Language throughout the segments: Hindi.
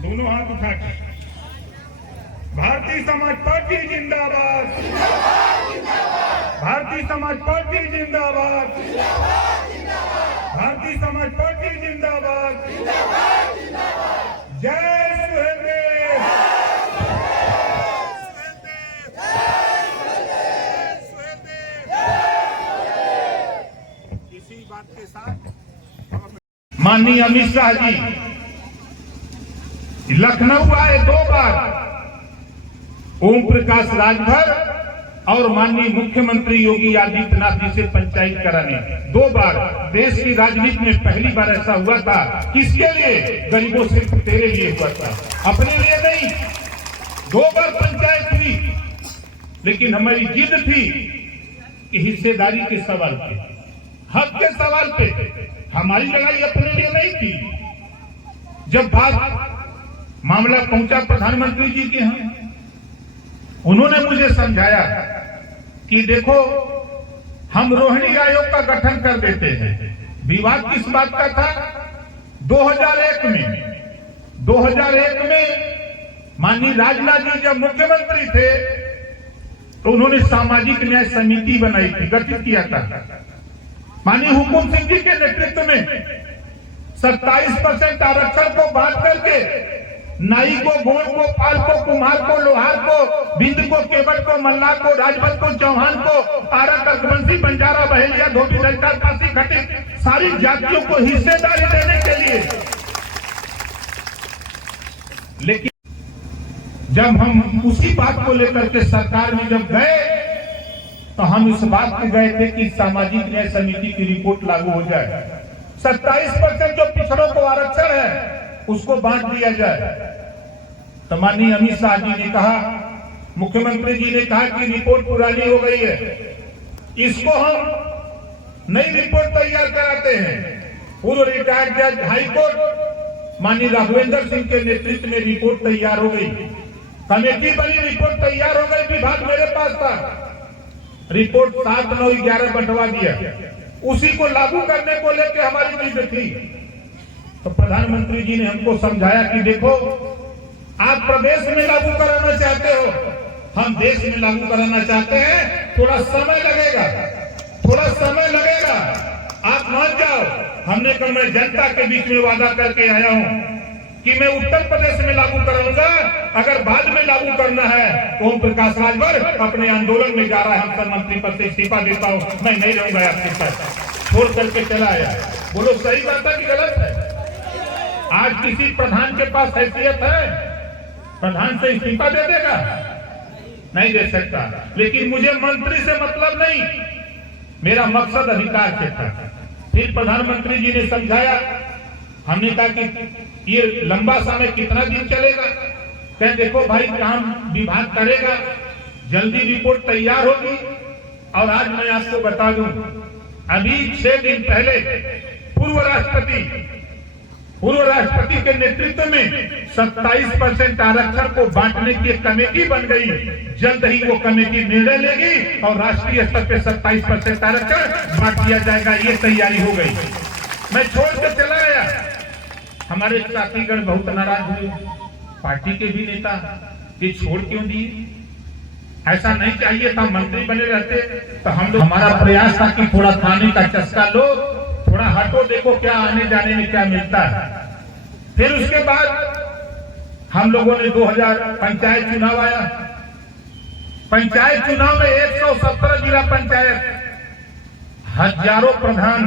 दोनों हाथ उठा के भारतीय समाज पार्टी जिंदाबाद, भारतीय समाज पार्टी जिंदाबाद, भारतीय समाज पार्टी जिंदाबाद। जय सुहेलदेव। इसी बात के साथ माननीय अमित शाह जी लखनऊ आए 2 बार, ओम प्रकाश राजभर और माननीय मुख्यमंत्री योगी आदित्यनाथ जी से पंचायत कराने 2 बार। देश की राजनीति में पहली बार ऐसा हुआ था। किसके लिए? गरीबों से, तेरे लिए हुआ था, अपने लिए नहीं। 2 बार पंचायत हुई, लेकिन हमारी जिद थी कि हिस्सेदारी के सवाल पे, हक के सवाल पे। हमारी लड़ाई अपने लिए नहीं थी। जब बात मामला पहुंचा प्रधानमंत्री जी के यहाँ, उन्होंने मुझे समझाया कि देखो, हम रोहिणी आयोग का गठन कर देते हैं। विवाद किस बात का था? 2001 में माननीय राजनाथ जी जब मुख्यमंत्री थे तो उन्होंने सामाजिक न्याय समिति बनाई थी, गठित किया था माननीय हुकुम सिंह जी के नेतृत्व में। 27% आरक्षण को बांट करके नाई को, गोंड को, पाल को, कुम्हार को, लोहार को, बिंद को, केवट को, मल्लाह को, राजभर को, चौहान को, आरक, रघुवंशी, बंजारा, बहेलिया, धोबी, दंताल, पासी, खटिक, सारी जातियों को हिस्सेदारी देने के लिए। लेकिन जब हम उसी बात को लेकर के सरकार में जब गए तो हम इस बात पे गए थे कि सामाजिक न्याय समिति की रिपोर्ट लागू हो जाए। 27% जो पिछड़ों को आरक्षण है उसको बांट दिया जाए। तो माननीय अमित शाह जी ने कहा, मुख्यमंत्री जी ने कहा कि रिपोर्ट पुरानी हो गई है, इसको हम नई रिपोर्ट तैयार कराते हैं। पूर्व रिटायर्ड जज हाई कोर्ट माननीय राघवेंद्र सिंह के नेतृत्व में रिपोर्ट तैयार हो गई, कमेटी बनी, रिपोर्ट तैयार हो गई। विभाग मेरे पास था, रिपोर्ट 7, 9, 11 बंटवा दिया। उसी को लागू करने को लेकर हमारी जिद थी। तो प्रधानमंत्री जी ने हमको समझाया कि देखो, आप प्रदेश में लागू कराना चाहते हो, हम देश में लागू कराना चाहते हैं, थोड़ा समय लगेगा, थोड़ा समय लगेगा, आप मान जाओ। हमने कहा, मैं जनता के बीच में वादा करके आया हूं कि मैं उत्तर प्रदेश में लागू कराऊंगा। अगर बाद में लागू करना है तो ओम प्रकाश राजभर अपने आंदोलन में जा रहा है, हम मंत्री पद से इस्तीफा देता हूं, मैं नहीं रहूंगा आपके साथ, छोड़ करके चला आया। बोलो, सही बात है कि गलत है? आज किसी प्रधान के पास हैसियत है, प्रधान से इस्तीफा दे देगा? नहीं दे सकता। लेकिन मुझे मंत्री से मतलब नहीं, मेरा मकसद अधिकार से था। फिर प्रधानमंत्री जी ने समझाया, हमने कहा कि ये लंबा समय कितना दिन चलेगा? कहें देखो भाई, काम विभाग करेगा, जल्दी रिपोर्ट तैयार होगी। और आज मैं आपको बता दूं, अभी 6 दिन पहले पूर्व राष्ट्रपति के नेतृत्व में 27% आरक्षण को बांटने की एक कमेटी बन गई। जल्द ही वो कमेटी निर्णय लेगी और राष्ट्रीय स्तर पे 27% आरक्षण बांट दिया जाएगा। ये तैयारी हो गई। मैं छोड़ के चला आया, हमारे साथीगण बहुत नाराज हुए, पार्टी के भी नेता, ये छोड़ क्यों दिए? ऐसा नहीं चाहिए था, मंत्री बने रहते। तो हम लोग, हमारा प्रयास था कि थोड़ा थाने का चस्का लो, थोड़ा हटो, देखो क्या आने जाने में क्या मिलता है। फिर उसके बाद हम लोगों ने 2000 पंचायत चुनाव आया। पंचायत चुनाव में 117 जिला पंचायत, हजारों प्रधान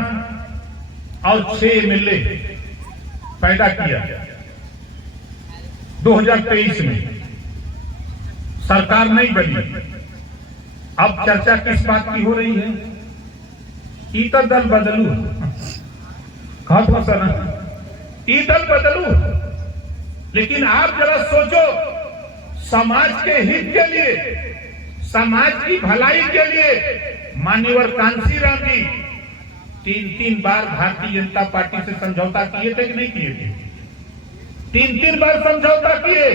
और 6 एमएलए पैदा किया। 2023 में सरकार नहीं बनी। अब चर्चा किस बात की हो रही है? ईतर दल बदलू, दल बदलू। लेकिन आप जरा सोचो, समाज के हित के लिए, समाज की भलाई के लिए मान्यवर कांशीराम जी 3 बार भारतीय जनता पार्टी से समझौता किए थे कि नहीं किए थे? 3 बार समझौता किए,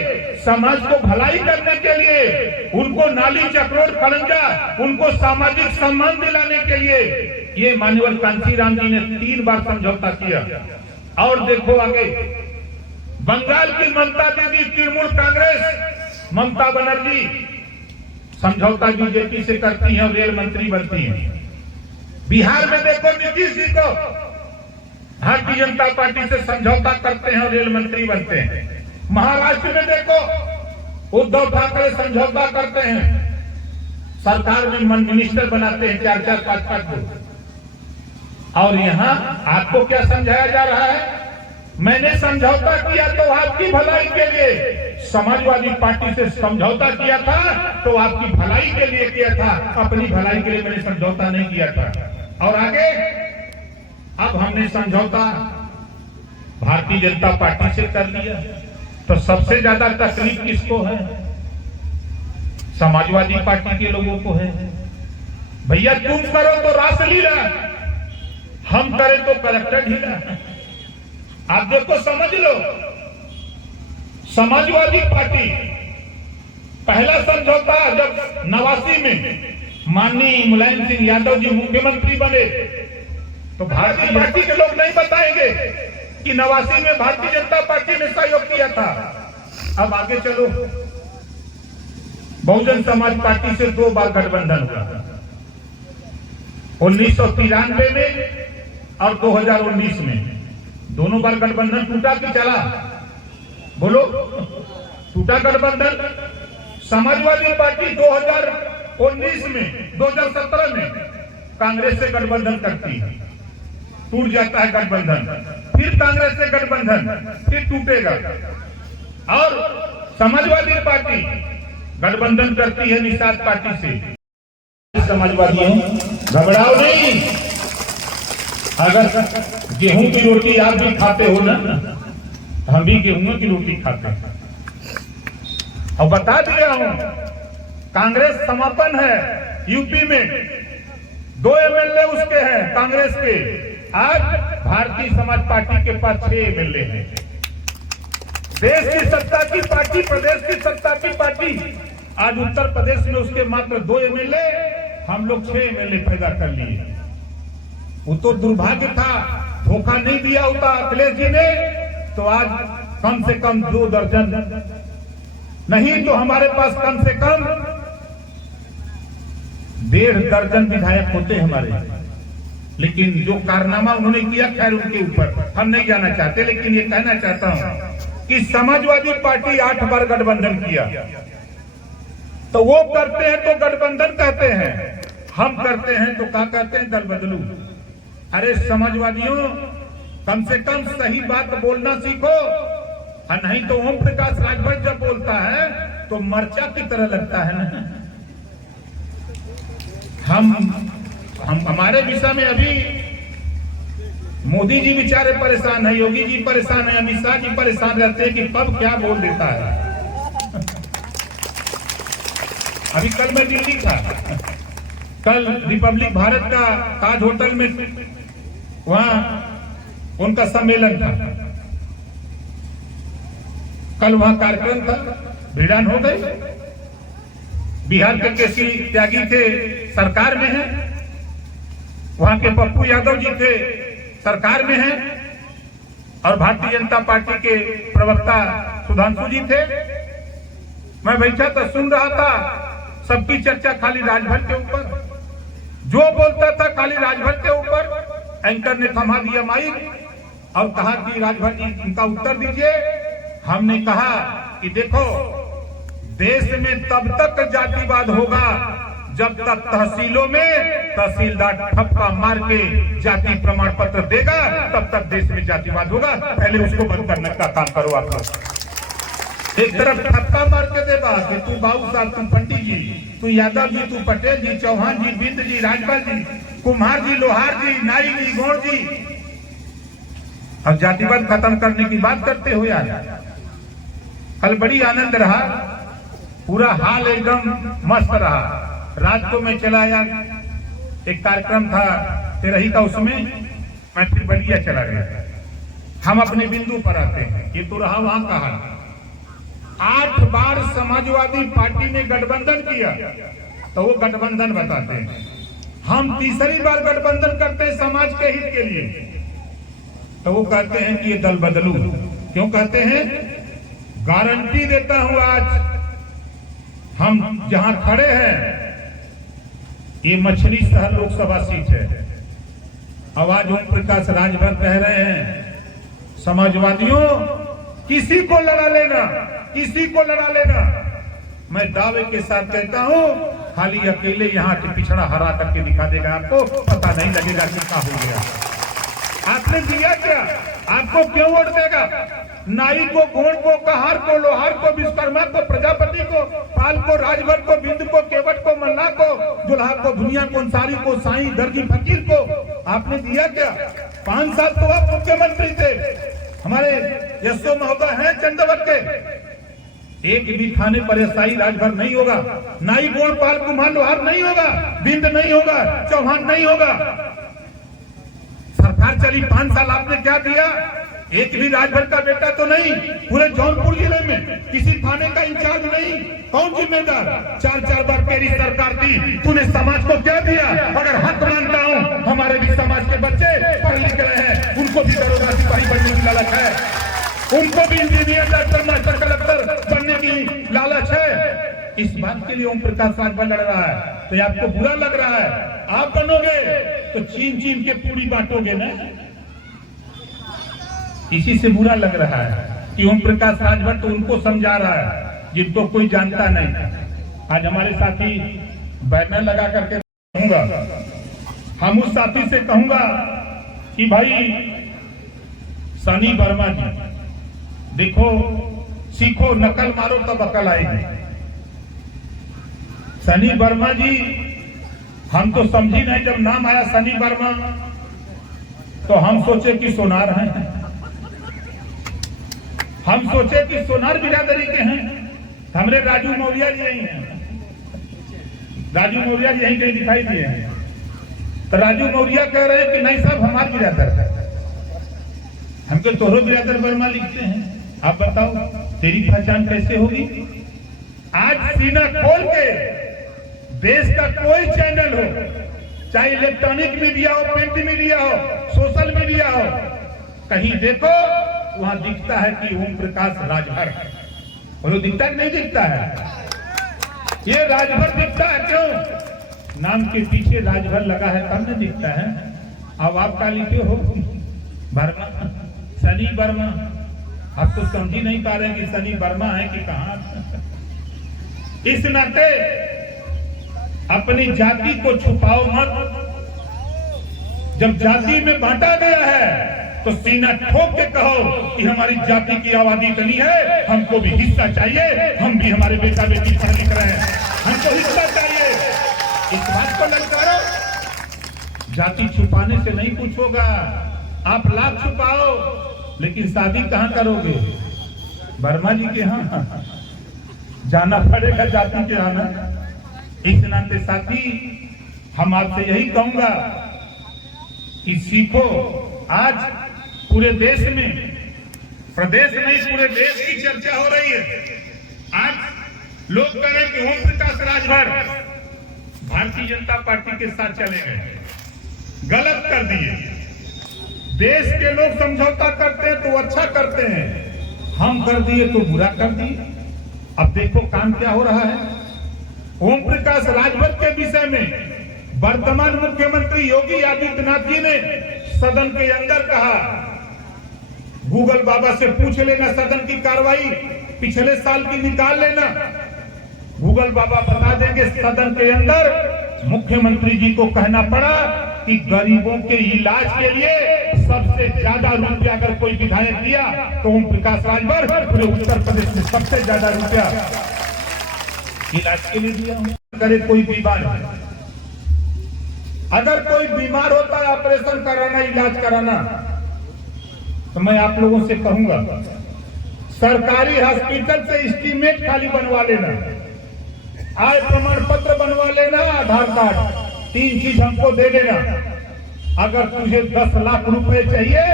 समाज को भलाई करने के लिए, उनको नाली, चक्रोट, खलंजा, उनको सामाजिक सम्मान दिलाने के लिए। ये मान्यवर कांशीराम जी ने 3 बार समझौता किया। और देखो आगे बंगाल की ममता दीदी, तृणमूल कांग्रेस ममता बनर्जी समझौता बीजेपी से करती हैं और रेल मंत्री बनती हैं। बिहार में देखो नीतीश जी को भारतीय जनता पार्टी से समझौता करते हैं और रेल मंत्री बनते हैं। महाराष्ट्र में देखो उद्धव ठाकरे समझौता करते हैं, सरकार में मिनिस्टर बनाते हैं 4-4, 5-5 लोग। और यहां आपको क्या समझाया जा रहा है? मैंने समझौता किया तो आपकी भलाई के लिए, समाजवादी पार्टी से समझौता किया था तो आपकी भलाई के लिए किया था, अपनी भलाई के लिए मैंने समझौता नहीं किया था। और आगे अब हमने समझौता भारतीय जनता पार्टी से कर लिया, तो सबसे ज्यादा तकलीफ किसको है? समाजवादी पार्टी के लोगों को है। भैया तुम करो तो रासलीला, हम करें तो कलेक्टर ढीला। आप देखो, समझ लो, समाजवादी पार्टी पहला समझौता जब 89 में माननीय मुलायम सिंह यादव जी मुख्यमंत्री बने तो भारतीय पार्टी के लोग नहीं बताएंगे कि 89 में भारतीय जनता पार्टी ने सहयोग किया था। अब आगे चलो, बहुजन समाज पार्टी से 2 बार गठबंधन हुआ, 1993 में और 2019 में। दोनों बार गठबंधन टूटा कि चला? बोलो, टूटा गठबंधन। समाजवादी पार्टी 2019 में, 2017 में कांग्रेस से गठबंधन करती है, टूट जाता है गठबंधन, फिर कांग्रेस से गठबंधन, फिर टूटेगा। और समाजवादी पार्टी गठबंधन करती है निषाद पार्टी से। समाजवादी हैं, घबराओ नहीं। अगर गेहूं की रोटी आप भी खाते हो ना, हम भी गेहूं की रोटी खाते हैं। और बता दिया हूं, कांग्रेस समापन है यूपी में, 2 एमएलए उसके हैं कांग्रेस के। आज भारतीय समाज पार्टी के पास 6 एमएलए हैं। देश की सत्ता की पार्टी, प्रदेश की सत्ता की पार्टी, आज उत्तर प्रदेश में उसके मात्र 2 एमएलए, हम लोग 6 एमएलए पैदा कर लिए। वो तो दुर्भाग्य था, धोखा नहीं दिया होता अखिलेश जी ने तो आज कम से कम 2 दर्जन नहीं तो हमारे पास कम से कम 1.5 दर्जन विधायक होते हमारे। लेकिन जो कारनामा उन्होंने किया, खैर उनके ऊपर हम नहीं जाना चाहते, लेकिन ये कहना चाहता हूं कि समाजवादी पार्टी 8 बार गठबंधन किया, तो वो करते हैं तो गठबंधन कहते हैं, हम करते हैं तो क्या कहते हैं? दल बदलू। अरे समाजवादियों, कम से कम सही बात बोलना सीखो, नहीं तो ओम प्रकाश राजभर जब बोलता है तो मर्चा की तरह लगता है ना। हम हमारे विषय में अभी मोदी जी बेचारे परेशान है, योगी जी परेशान है, अमित शाह जी परेशान रहते हैं कि कब क्या बोल देता है। अभी कल मैं दिल्ली था, कल रिपब्लिक भारत का ताज होटल में वहां उनका सम्मेलन था, कल वहां कार्यक्रम था, भिड़ान हो गई। बिहार के केसी त्यागी थे, सरकार में है, वहां के पप्पू यादव जी थे, सरकार में है, और भारतीय जनता पार्टी के प्रवक्ता सुधांशु जी थे। मैं बैठा था, सुन रहा था, सबकी चर्चा खाली राजभर के ऊपर, जो बोलता था खाली राजभर के ऊपर। एंकर ने थमा दिया माइक और कहा कि राजभर जी इनका उत्तर दीजिए। हमने कहा कि देखो, देश में तब तक जातिवाद होगा जब तक तहसीलों में तहसीलदार ठप्पा मार के जाति प्रमाण पत्र देगा, तब तक देश में जातिवाद होगा। पहले उसको बंद करने का काम करो आप लोग। एक तरफ ठप्पा मार के देगा कि तू बाबू साहब, तू पंडित जी, तू यादव जी, तू पटेल जी, चौहान जी, बिंद जी, राजभर जी, कुम्हार जी, लोहार जी, नाई जी, गौड़ जी, और जातिवाद खत्म करने की बात करते हो यार। कल बड़ी आनंद रहा, पूरा हाल एकदम मस्त रहा। रात को मैं चला यार, एक कार्यक्रम था तेरही का, उसमें मैं फिर बलिया चला गया। हम अपने बिंदु पर आते हैं, ये तो रहा वहां का हाल। 8 बार समाजवादी पार्टी ने गठबंधन किया तो वो गठबंधन बताते हैं। हम तीसरी बार गठबंधन करते हैं समाज के हित के लिए, तो वो कहते हैं कि ये दल बदलू। क्यों कहते हैं? गारंटी देता हूं आज हम जहां खड़े हैं, ये मछली शहर लोकसभा सीट है। आवाज ओम प्रकाश राजभर कह रहे हैं, समाजवादियों किसी को लड़ा लेना, किसी को लड़ा लेना। मैं दावे के साथ कहता हूं, खाली अकेले यहां के पिछड़ा हरा करके दिखा देगा, आपको पता नहीं लगेगा कितना हो गया। आपने दिया क्या? आपको क्यों वोट देगा? नाई को, घोड़ को, कहार को, लोहार को, विश्वकर्मा को, प्रजापति को, पाल को, राजभर को, बिंद को, केवट को, मल्ला को, दुल्हा को, दुनिया को, अंसारी को, साईं, दर्जी, फकीर को आपने दिया क्या? 5 साल तो आप मुख्यमंत्री थे। हमारे यशो महोदय हैं चंद्रवत के, एक भी थाने पर एसआई राजभर नहीं होगा, नाई, गोड़, पाल, कुम्हार, लोहार नहीं होगा, बिंद नहीं होगा, चौहान नहीं होगा। सरकार चली 5 साल, आपने क्या दिया? एक भी राजभर का बेटा तो नहीं, पूरे जौनपुर जिले में किसी थाने का इंचार्ज नहीं। कौन जिम्मेदार? 4 बार तेरी सरकार दी, तूने समाज को क्या दिया? अगर हक मानता हूं, हमारे भी समाज के बच्चे पढ़ लिख रहे हैं, उनको भी दरोगा सिपाही बनने की लालच है, उनको भी इंजीनियर, डॉक्टर, मास्टर, कलेक्टर बनने की लालच है। इस बात के लिए ओम प्रकाश राजभर लड़ रहा है, तो आपको बुरा लग रहा है? आप बनोगे तो छीन छीन के पूरी बांटोगे ना। इसी से बुरा लग रहा है कि ओम प्रकाश राजभर तो उनको समझा रहा है जिनको कोई जानता नहीं। आज हमारे साथी बैनर लगा करके कहूंगा, हम उस साथी से कहूंगा कि भाई सनी वर्मा जी देखो, सीखो, नकल मारो तब अकल आएगी। सनी वर्मा जी, हम तो समझी नहीं, जब नाम आया सनी वर्मा तो हम सोचे कि सोनार हैं, हम सोचे कि सोनार बिरादरी के हैं। हमरे राजू मौर्य जी यही हैं, राजू मौर्य जी यहीं कहीं दिखाई दिए हैं, तो राजू मौर्य कह रहे हैं कि नहीं साहब हमारे बिरादर है। हमको तोहरो बिरादर वर्मा लिखते हैं। आप बताओ तेरी पहचान कैसे होगी? आज सीना खोल के देश का कोई चैनल हो, चाहे इलेक्ट्रॉनिक मीडिया हो, प्रिंट मीडिया हो, सोशल मीडिया हो, कहीं देखो वहां दिखता है कि ओम प्रकाश राजभर। बोलो दिखता है कि नहीं दिखता है? ये राजभर दिखता है क्यों? नाम के पीछे राजभर लगा है तब नहीं दिखता है। अब आप क्या लिखे हो? वर्मा, सनी वर्मा। आप तो समझ ही नहीं पा रहे कि सनी वर्मा है कि कहां। इस नाते अपनी जाति को छुपाओ मत। जब जाति में बांटा गया है तो सीना ठोक के कहो कि हमारी जाति की आबादी इतनी है, हमको भी हिस्सा चाहिए, हम भी हमारे बेटा बेटी पढ़ लिख रहे हैं, हमको हिस्सा चाहिए। इस बात को ललकारो। जाति छुपाने से नहीं कुछ होगा। आप लाख छुपाओ लेकिन शादी कहां करोगे? वर्मा जी के यहाँ जाना पड़ेगा, जाति के आना। इस नाते साथी हम आपसे यही कहूंगा कि सीखो। आज पूरे देश में, प्रदेश नहीं पूरे देश की चर्चा हो रही है। आज लोग कह रहे हैं कि ओम प्रकाश राजभर भारतीय जनता पार्टी के साथ चले गए, गलत कर दिए। देश के लोग समझौता करते हैं तो अच्छा करते हैं, हम कर दिए तो बुरा कर दिए। अब देखो काम क्या हो रहा है। ओम प्रकाश राजभर के विषय में वर्तमान मुख्यमंत्री योगी आदित्यनाथ जी ने सदन के अंदर कहा, गूगल बाबा से पूछ लेना सदन की कार्रवाई पिछले साल की निकाल लेना, गूगल बाबा बता देंगे। सदन के अंदर मुख्यमंत्री जी को कहना पड़ा कि गरीबों के इलाज के लिए सबसे ज्यादा रुपया अगर कोई विधायक दिया तो ओम प्रकाश राजभर पूरे उत्तर प्रदेश में सबसे ज्यादा रुपया इलाज के लिए दिया। करे कोई बीमार, अगर कोई बीमार होता है ऑपरेशन कराना, इलाज कराना, तो मैं आप लोगों से कहूंगा सरकारी हॉस्पिटल से एस्टीमेट खाली बनवा लेना, आय प्रमाण पत्र बनवा लेना, आधार कार्ड, 3 चीज हमको दे देना। अगर तुझे 10 लाख रुपए चाहिए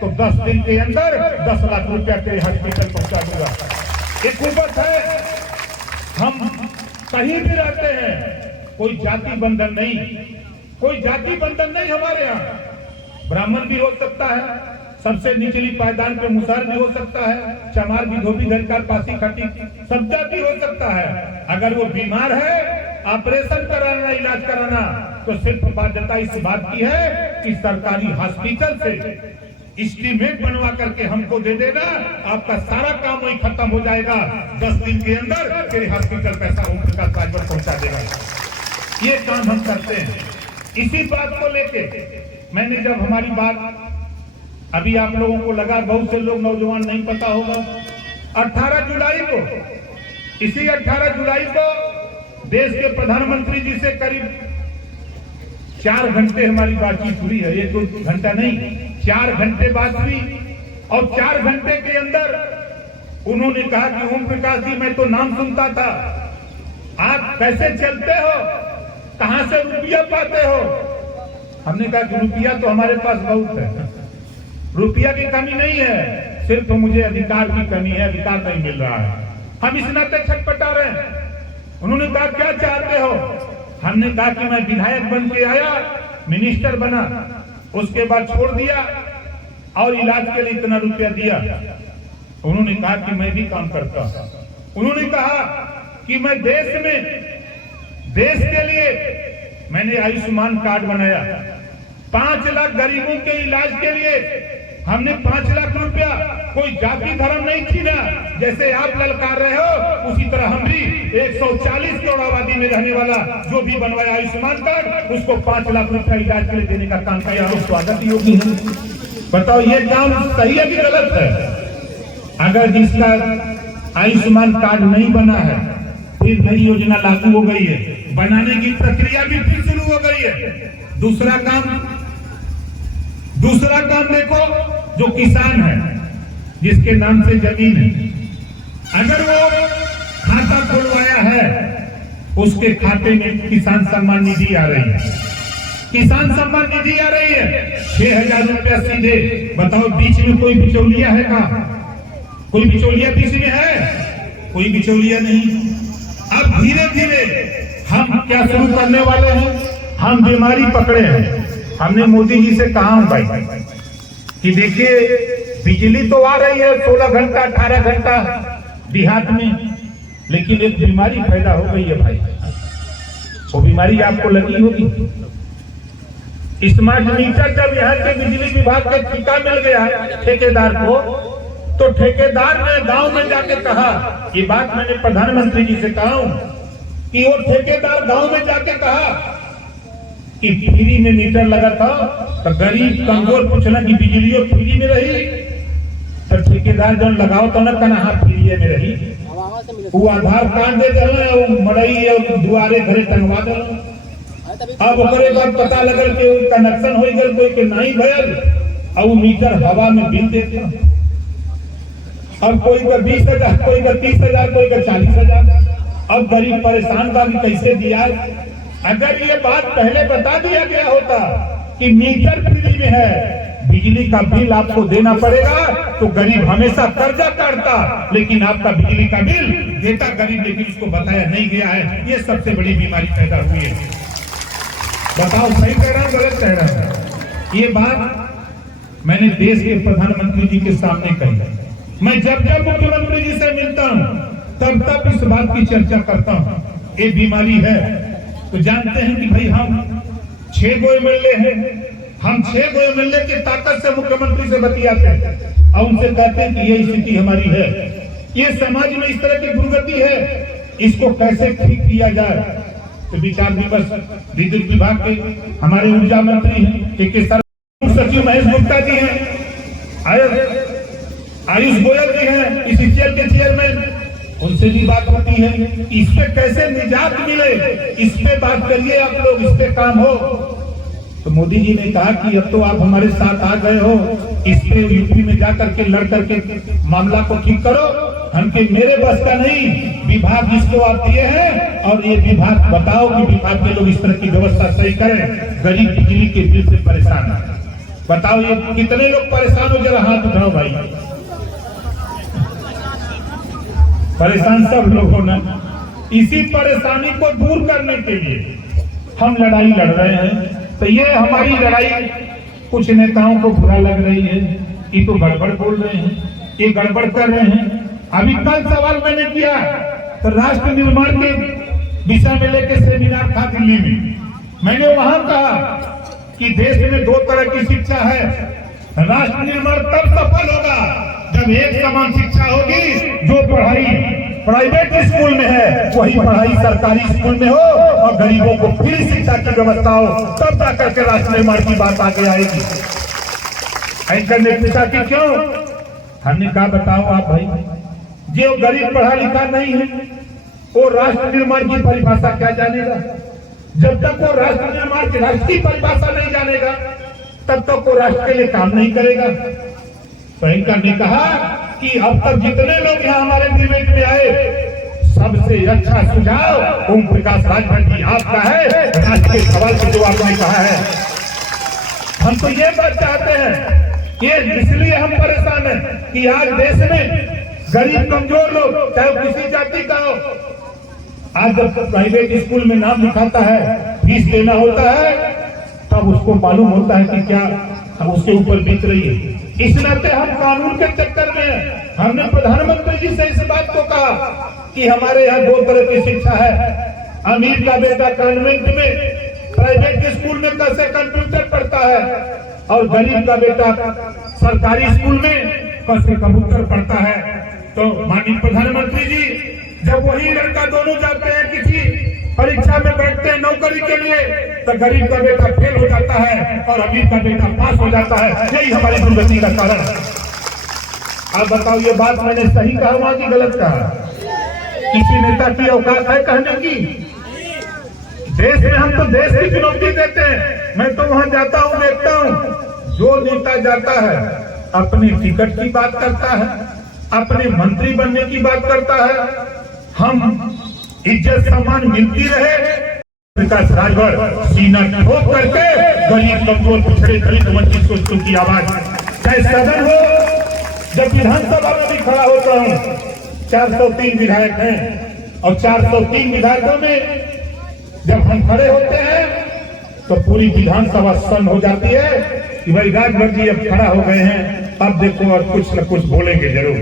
तो 10 दिन के अंदर 10 लाख रुपया तेरे हॉस्पिटल पहुंचा दूंगा। एक कुवत है, हम कहीं भी रहते हैं, कोई जाति बंधन नहीं, कोई जाति बंधन नहीं। हमारे यहाँ ब्राह्मण भी हो सकता है, सबसे निचली पायदान पे मुसहर भी हो सकता है, चमार भी, धोबी, धनकार, पासी, खटी, सब्जा भी हो सकता है। अगर वो बीमार है, ऑपरेशन कराना, इलाज कराना, तो सिर्फ बाध्यता इस बात की है कि सरकारी हॉस्पिटल से एस्टीमेट बनवा करके हमको दे देना, आपका सारा काम वही खत्म हो जाएगा। 10 दिन के अंदर तेरे हॉस्पिटल पैसा ओम प्रकाश राजभर पहुंचा देगा। ये काम हम करते हैं। इसी बात को लेके मैंने जब हमारी बात, अभी आप लोगों को लगा, बहुत से लोग नौजवान नहीं पता होगा, 18 जुलाई को, इसी 18 जुलाई को देश के प्रधानमंत्री जी से करीब 4 घंटे हमारी बातचीत हुई है। 1-2 घंटा नहीं, 4 घंटे बात हुई। और 4 घंटे के अंदर उन्होंने कहा कि ओम प्रकाश जी, मैं तो नाम सुनता था, आप कैसे चलते हो, कहां से रुपया पाते हो? हमने कहा कि रुपया तो हमारे पास बहुत है, रुपया की कमी नहीं है, सिर्फ तो मुझे अधिकार की कमी है, अधिकार नहीं मिल रहा है, हम इस नाते छटपटा रहे हैं। उन्होंने कहा क्या चाहते हो? हमने कहा कि मैं विधायक बन के आया, मिनिस्टर बना, उसके बाद छोड़ दिया और इलाज के लिए इतना रुपया दिया। उन्होंने कहा कि मैं भी काम करता हूं। उन्होंने कहा कि मैं देश के लिए मैंने आयुष्मान कार्ड बनाया, 5 लाख गरीबों के इलाज के लिए हमने 5 लाख रुपया, कोई जाति धर्म नहीं छीना, जैसे आप ललकार रहे हो उसी तरह हम भी 140 करोड़ आबादी में रहने वाला जो भी बनवाया आयुष्मान कार्ड, उसको 5 लाख रुपया इलाज के लिए देने का काम किया। और स्वागत योगी है। बताओ ये काम सही है कि गलत है? अगर जिसका आयुष्मान कार्ड नहीं बना है, फिर नई योजना लागू हो गई है, बनाने की प्रक्रिया भी फिर शुरू हो गई है। दूसरा काम देखो, जो किसान है, जिसके नाम से जमीन है, अगर वो खाता खुलवाया है, उसके खाते में किसान सम्मान निधि आ रही है। किसान सम्मान निधि आ रही है 6,000 रुपया सीधे। बताओ बीच में कोई बिचौलिया है कहां? कोई बिचौलिया बीच में है? कोई बिचौलिया नहीं। अब धीरे धीरे हम क्या शुरू करने वाले हैं? हम बीमारी पकड़े हैं। हमने मोदी जी से कहा हूं भाई कि देखिए, बिजली तो आ रही है 16 घंटा 18 घंटा देहात में, लेकिन एक बीमारी पैदा हो गई है भाई। वो बीमारी आपको लगी होगी। स्मार्ट मीटर जब यहाँ के बिजली विभाग के ठेका मिल गया ठेकेदार को, तो ठेकेदार ने गांव में जाके कहा, ये बात मैंने प्रधानमंत्री जी से कहा हूं, कि वो ठेकेदार गांव में जाके कहा कि फ्री में मीटर लगा था, तो गरीब कमजोर पूछना कि बिजली फ्री में रही, तो ठेकेदार जो लगाओ तो ना कहना हाँ फ्री में रही, वो आधार कार्ड दे दे, मड़ई दुआरे घरे टंगवा दे। अब ओकरे बाद पता लगल कि कनेक्शन हो गल, कोई के नहीं भयल, और वो मीटर हवा में बिल देता। अब कोई का 20,000, कोई का 30,000, कोई का 40,000। अब गरीब परेशान बा कि कैसे दिया। अगर ये बात पहले बता दिया गया होता कि मीटर फ्री में है, बिजली का बिल आपको देना पड़ेगा, तो गरीब हमेशा कर्जा काटता, लेकिन आपका बिजली का बिल देता गरीब, लेकिन उसको बताया नहीं गया है। ये सबसे बड़ी बीमारी पैदा हुई है। बताओ सही कह रहा हूं गलत कह रहा हूं? ये बात मैंने देश के प्रधानमंत्री जी के सामने कही। मैं जब जब मुख्यमंत्री जी से मिलता हूं तब तब इस बात की चर्चा करता हूं। ये बीमारी है तो जानते हैं कि भाई हम 6 गो एमएलए हैं, हम 6 गो एमएलए की ताकत से मुख्यमंत्री से बतियाते हैं और उनसे कहते हैं कि ये स्थिति हमारी है, ये समाज में इस तरह की दुर्गति है, इसको कैसे ठीक किया जाए। तो विचार विमर्श विद्युत विभाग के हमारे ऊर्जा मंत्री हैं, के सचिव महेश गुप्ता जी हैं, आयुष गोयल जी हैं, इसीसीएल के चेयरमैन, उनसे भी बात होती है। इस पे कैसे निजात मिले, इस पे बात करिए आप लोग, इस पे काम हो। तो मोदी जी ने कहा कि अब तो आप हमारे साथ आ गए हो, इस पे यूपी में जाकर के लड़ करके मामला को ठीक करो। हमके मेरे बस का नहीं, विभाग जिसको आप दिए हैं, और ये विभाग बताओ कि विभाग के लोग इस तरह की व्यवस्था सही करें। गरीब बिजली के बिल से परेशान है, बताओ ये कितने लोग परेशान हो, जरा हाथ उठाओ भाई। परेशान सब लोग होना। इसी परेशानी को दूर करने के लिए हम लड़ाई लड़ रहे हैं। तो ये हमारी लड़ाई कुछ नेताओं को बुरा लग रही है, ये तो गड़बड़ बोल रहे हैं, ये गड़बड़ कर रहे हैं। अभी कल सवाल मैंने किया तो राष्ट्र निर्माण के विषय में लेकर सेमिनार था दिल्ली में, मैंने वहां कहा कि देश में दो तरह की शिक्षा है। राष्ट्र निर्माण तब सफल होगा जब एक समान शिक्षा होगी। जो पढ़ाई प्राइवेट स्कूल में है वही पढ़ाई सरकारी स्कूल में हो और गरीबों को फ्री शिक्षा की व्यवस्था हो, तब जाकर के राष्ट्र निर्माण की बात आगे आएगी। एंकर ने पूछा कि क्यों? हमने कहा बताओ आप भाई, जो गरीब पढ़ा लिखा नहीं है वो राष्ट्र निर्माण की परिभाषा क्या जानेगा? जब तक वो राष्ट्र निर्माण की राष्ट्रीय परिभाषा नहीं जानेगा तब तक वो राष्ट्र के लिए काम नहीं करेगा। तो एंकर ने कहा कि अब तक जितने लोग यहाँ हमारे डिबेट में आए, सबसे अच्छा सुझाव ओम प्रकाश राजभर जी आपका है। राष्ट्र के सवाल पर जो आपने कहा है, हम तो ये बात चाहते हैं, ये इसलिए हम परेशान हैं कि आज देश में गरीब कमजोर लोग, चाहे किसी जाति का हो, आज जब प्राइवेट स्कूल में नाम लिखाता है, फीस देना होता है, तब उसको मालूम होता है कि क्या उसके ऊपर बीत रही है। इस नाते हम कानून के चक्कर में हमने प्रधानमंत्री जी से इस बात को कहा कि हमारे यहाँ दो तरह की शिक्षा है। अमीर का बेटा कॉन्वेंट में प्राइवेट स्कूल में कैसे कंप्यूटर पढ़ता है और गरीब का बेटा सरकारी स्कूल में कैसे कंप्यूटर पढ़ता है। तो माननीय प्रधानमंत्री जी, जब वही लड़का दोनों जाते हैं किसी परीक्षा में बैठते हैं नौकरी के लिए, तो गरीब का बेटा फेल हो जाता है और अमीर का बेटा पास हो जाता है। यही हमारी दुर्गति का कारण है। आप बताओ, ये बात मैंने सही कहा वहां की गलत कहा? किसी नेता की औकात है कहने की? देश में हम तो देश की चुनौती देते हैं। मैं तो वहां जाता हूं, देखता हूं, जो नेता जाता है अपने टिकट की बात करता है, अपने मंत्री बनने की बात करता है। हम इज्जत सम्मान मिलती रहे, प्रकाश राजभर सीना ठोक करके गरीब कमजोर पिछड़े दलित वंचित को की आवाज, चाहे सदन हो, जब विधानसभा में भी खड़ा होता हूँ, 403 विधायक हैं और 403 विधायकों में जब हम खड़े होते हैं तो पूरी विधानसभा सन्न हो जाती है कि भाई राजभर जी अब खड़ा हो गए हैं, अब देखो और कुछ न कुछ बोलेंगे जरूर।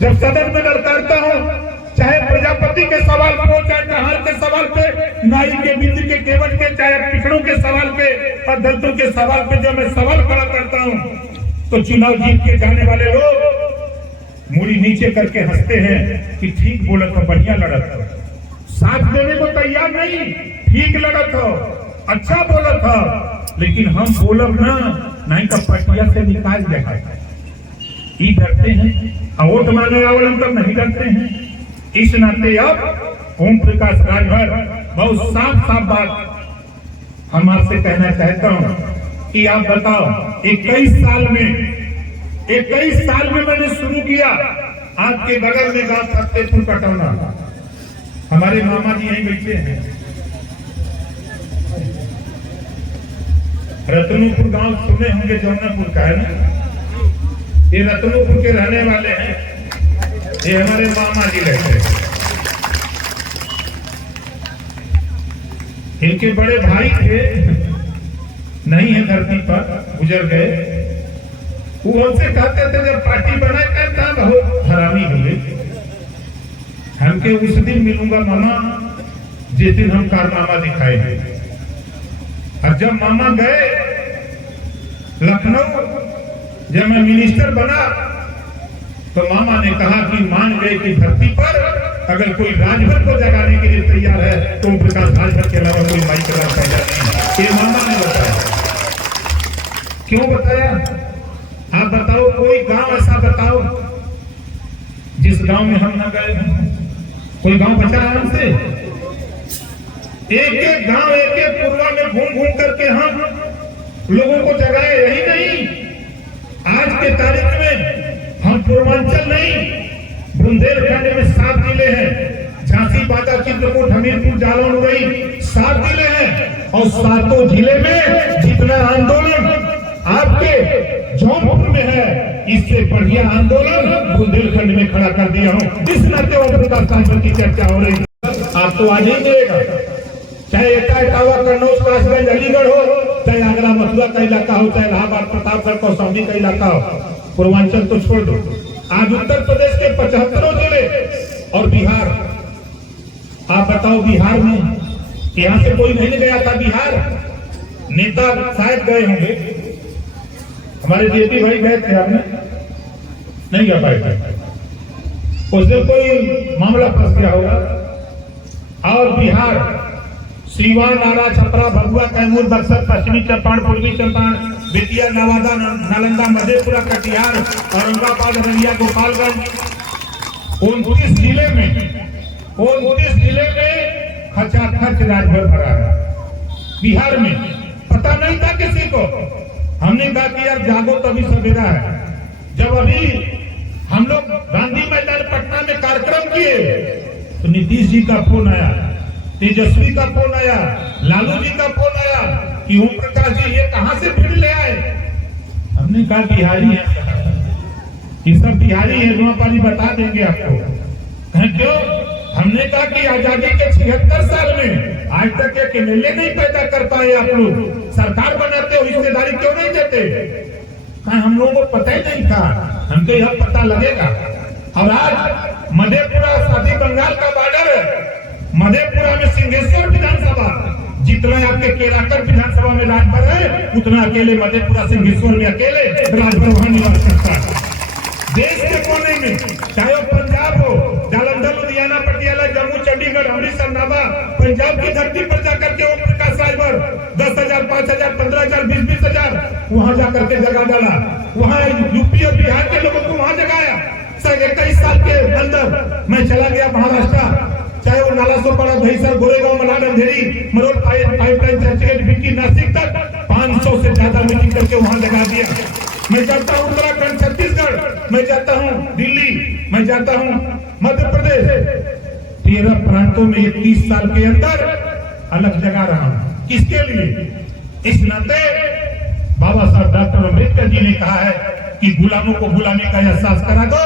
जब सदन में लड़काता हूँ, चाहे प्रजापति के सवाल पे, चाहे कहार के सवाल पे, नाई के, बिंद के, केवट के, चाहे पिछड़ों के सवाल पे और दलितों के सवाल पे जब मैं सवाल खड़ा करता हूँ तो चुनाव जीत के जाने वाले लोग मुड़ी नीचे करके हंसते हैं कि ठीक बोला था, बढ़िया लड़त हो, साथ देने को तैयार नहीं, ठीक लड़त हो, अच्छा बोला था, लेकिन हम बोलब ना नहीं का पटिया से निकाल जाए, ये डरते हैं। वोट मांगने वाले हम तब नहीं डरते हैं। इस नाते अब ओम प्रकाश राजभर बहुत साफ साफ बात हम आपसे कहना चाहता हूं कि आप बताओ, 21 साल में मैंने शुरू किया। आपके बगल में गांव फतेहपुर कटौना, हमारे मामा जी यहीं बैठे हैं। रतनपुर गांव सुने होंगे, जौनापुर का है ना, ये रतनपुर के रहने वाले हैं, ये हमारे मामा जी रहते हैं। इनके बड़े भाई थे, नहीं है धरती पर, गुजर गए। वो हमसे कहते थे जब पार्टी बनाए करता बहुत हरामी हुए, हमके उस दिन मिलूंगा मामा जिस दिन हम कारनामा दिखाएंगे। और जब मामा गए लखनऊ, जब मैं मिनिस्टर बना तो मामा ने कहा कि मान गए कि धरती पर अगर कोई राजभर को जगाने के लिए तैयार है तो प्रकाश राजभर के अलावा कोई माई करना पैदा नहीं। ये मामा ने बताया। क्यों बताया? आप बताओ, कोई गांव ऐसा बताओ जिस गांव में हम न गए? कोई गांव बचा है हमसे? एक एक गांव, एक एक पूर्वा में घूम घूम करके हम लोगों को जगाए। यही नहीं, आज के तारीख में हम पूर्वांचल नहीं, बुंदेलखंड में 7 जिले हैं, झांसी, बांका, चित्रकूट, हमीरपुर, जालौन, उरई, 7 जिले हैं और 7 जिले में जितना आंदोलन आपके जौनपुर में है, इससे बढ़िया आंदोलन बुंदेलखंड में खड़ा कर दिया हूँ। इस नाते ओम प्रकाश राजभर की चर्चा हो रही है। आपको आज ही मिलेगा, चाहे इटावा, कन्नौज, कासगंज, अलीगढ़ हो, चाहे आगरा, मथुरा का इलाका हो, चाहे इलाहाबाद, प्रतापगढ़, कौशाम्बी का इलाका हो, पूर्वांचल तो छोड़ दो, आज उत्तर प्रदेश के 75 जिले और बिहार, आप बताओ बिहार में, यहाँ से कोई नहीं गया था बिहार, नेता शायद गए होंगे, हमारे जेपी भाई गए थे, आपने नहीं गया पाए, उस दिन कोई मामला फंस गया होगा। और बिहार सीवान, आरा, छपरा, भभुआ, कैमूर, बक्सर, पश्चिमी चंपारण, पूर्वी चंपारण, बेतिया, नवादा, नालंदा, मधेपुरा, कटिहार, औरंगाबाद, अररिया, गोपालगंज, 29 जिले में खचाखच राजभर भरा है। बिहार में पता नहीं था किसी को, हमने कहा कि यार जागो तभी सवेरा है। जब अभी हम लोग गांधी मैदान पटना में कार्यक्रम किए तो नीतीश जी का फोन आया, तेजस्वी का फोन आया, लालू जी का फोन आया कि ओम प्रकाश जी ये कहां से भीड़ ले आए। हमने कहा बिहारी है, ये सब बिहारी है, नौपाली बता देंगे आपको। क्यों? हमने कहा कि आजादी के 76 साल में आज तक एक एमएलए नहीं पैदा कर पाए आप लोग, सरकार बनाते हो हिस्सेदारी क्यों नहीं देते? हम लोगों को पता ही नहीं था, हमको यह पता लगेगा। और आज मधेपुरा साथी बंगाल का बॉर्डर है, मधेपुरा में सिंहेश्वर विधानसभा, जितना आपके केराकर विधानसभा में राजभर है, उतना अकेले मधेपुरा सिंहेश्वर में अकेले राजभर वहां निवास करता है। देश के कोने में, चाहे वो पंजाब हो, जालंधर, लुधियाना, पटियाला, जम्मू, चंडीगढ़, अमृतसर, नाभा, पंजाब की धरती पर जाकर के ओम प्रकाश राजभर 10,000, 5,000, 15,000, 20,000 वहां जाकर के जगह डाला। वहां यूपी और बिहार के लोगों को वहां जगाया। 21 साल के अंदर मैं चला गया महाराष्ट्र, चाहे वो नाला सोपारा, दहीसर, गोरेगांव, मलाड, अंधेरी, मरोड़, पाइपलाइन, चर्चगेट, विक्की, नासिक तक 500 से ज्यादा मीटिंग करके वहां लगा दिया। मैं जाता हूँ उत्तराखंड, छत्तीसगढ़, मैं जाता हूँ दिल्ली, मैं जाता हूँ मध्य प्रदेश, 13 प्रांतों में 30 साल के अंदर अलग जगह रहा हूँ। किसके लिए? इस नाते बाबा साहब डॉक्टर अम्बेडकर जी ने कहा है कि गुलामों को गुलामी का एहसास करा दो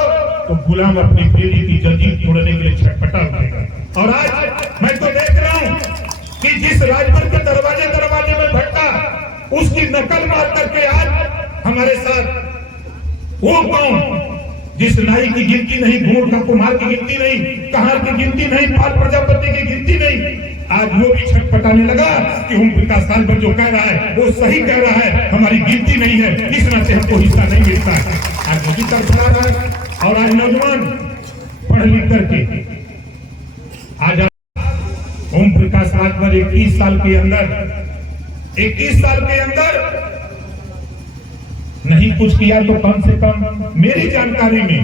तो गुलाम अपनी बेड़ी की जंजीर तोड़ने के लिए छटपटा उठेगा। और आज मैं तो देख रहा हूँ कि जिस राजभर के दरवाजे दरवाजे में भटका, उसकी नकल मार करके आज हमारे साथ वो कौन जिस नाई की गिनती नहीं, घूर का कुम्हार की गिनती नहीं, कहार की गिनती नहीं, पाल प्रजापति की गिनती नहीं, आज वो भी छटपटाने लगा कि ओम प्रकाश राजभर जो कह रहा है वो सही कह रहा है, हमारी गिनती नहीं है, इस तरह से हमको हिस्सा नहीं मिलता है। आज मोदी तरफड़ा रहा है। और आज नौजवान पढ़ लिख करके आज ओम प्रकाश राजभर 21 साल के अंदर नहीं कुछ किया तो कम से कम मेरी जानकारी में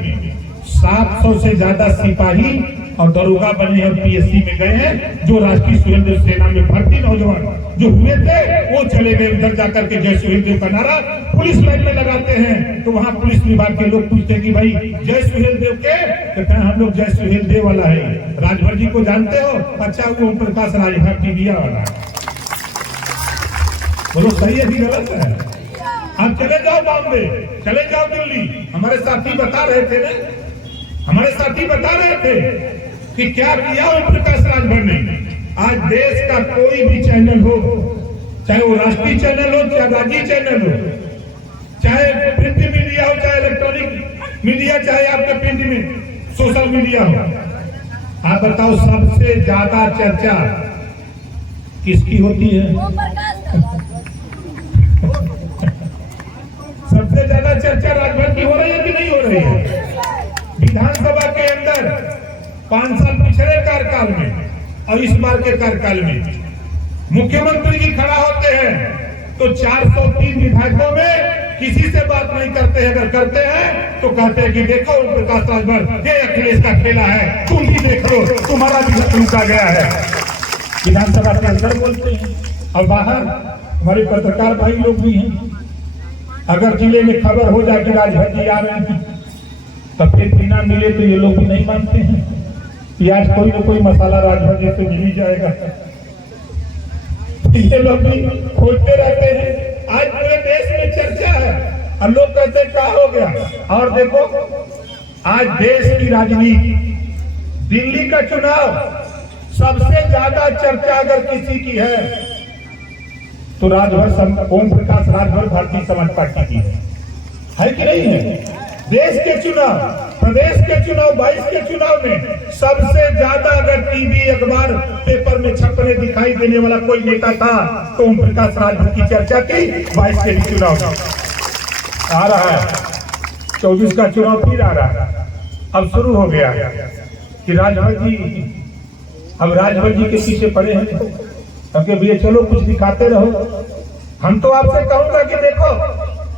700 से ज्यादा सिपाही और दरोगा बने हैं, पीएससी में गए हैं। जो राष्ट्रीय सुहेलदेव सेना में भर्ती नौजवान जो हुए थे वो चले गए उधर जाकर के जय सुहेलदेव का नारा पुलिस लाइन में लगाते हैं। तो वहां पुलिस विभाग के लोग पूछते कि भाई जय सुहेलदेव के, तो कहा हम लोग जय सुहेलदेव वाला है। राजभर जी को जानते हो? अच्छा, वो ओम प्रकाश राजभर टीविया वाला है। बोलो सही है कि गलत है? आप चले जाओ बॉम्बे, चले जाओ दिल्ली, हमारे साथी बता रहे थे कि क्या किया ओम प्रकाश राजभर ने। आज देश का कोई भी चैनल हो, चाहे वो राष्ट्रीय चैनल हो, चाहे राज्य चैनल हो, चाहे प्रिंट मीडिया हो, चाहे इलेक्ट्रॉनिक मीडिया, चाहे आपके प्रिंट में सोशल मीडिया हो, आप बताओ सबसे ज्यादा चर्चा किसकी होती है? सबसे ज्यादा चर्चा राजभर की हो रही है कि नहीं हो रही है? विधानसभा के अंदर 5 साल पिछले कार्यकाल में और इस बार के कार्यकाल में मुख्यमंत्री जी खड़ा होते हैं तो 403 विधायकों में किसी से बात नहीं करते हैं। अगर करते हैं तो कहते हैं कि देखो ओम प्रकाश राजभर, ये अखिलेश का खेला है, तुम भी देख लो, तुम्हारा भी हक लूटा गया है। विधानसभा के अंदर बोलते हैं और बाहर हमारे पत्रकार भाई लोग भी हैं। अगर जिले में खबर हो जाए कि राजभर जी आ रहे हैं तो फिर बिना मिले तो ये लोग भी नहीं मानते हैं कि आज कोई न कोई मसाला राजभर जी से मिल ही जाएगा। ये लोग भी खोजते रहते हैं। आज पूरे देश में चर्चा है और लोग कहते हैं क्या हो गया। और देखो आज देश की राजनीति, दिल्ली का चुनाव, सबसे ज्यादा चर्चा अगर किसी की है तो राजभर ओम प्रकाश राजभर भारतीय समाज पार्टी की है। है कि नहीं है? देश के चुनाव, प्रदेश के चुनाव, 22 के चुनाव में सबसे ज्यादा अगर टीवी, अखबार, पेपर में छपने दिखाई देने वाला कोई नेता था तो ओम प्रकाश राजभर की चर्चा की 22 के चुनाव आ रहा है, 24 का चुनाव फिर आ रहा है। अब शुरू हो गया कि राजभर जी, अब राजभर जी के पीछे पड़े हैं क्योंकि भैया चलो कुछ दिखाते रहो। हम तो आपसे कहूंगा कि देखो,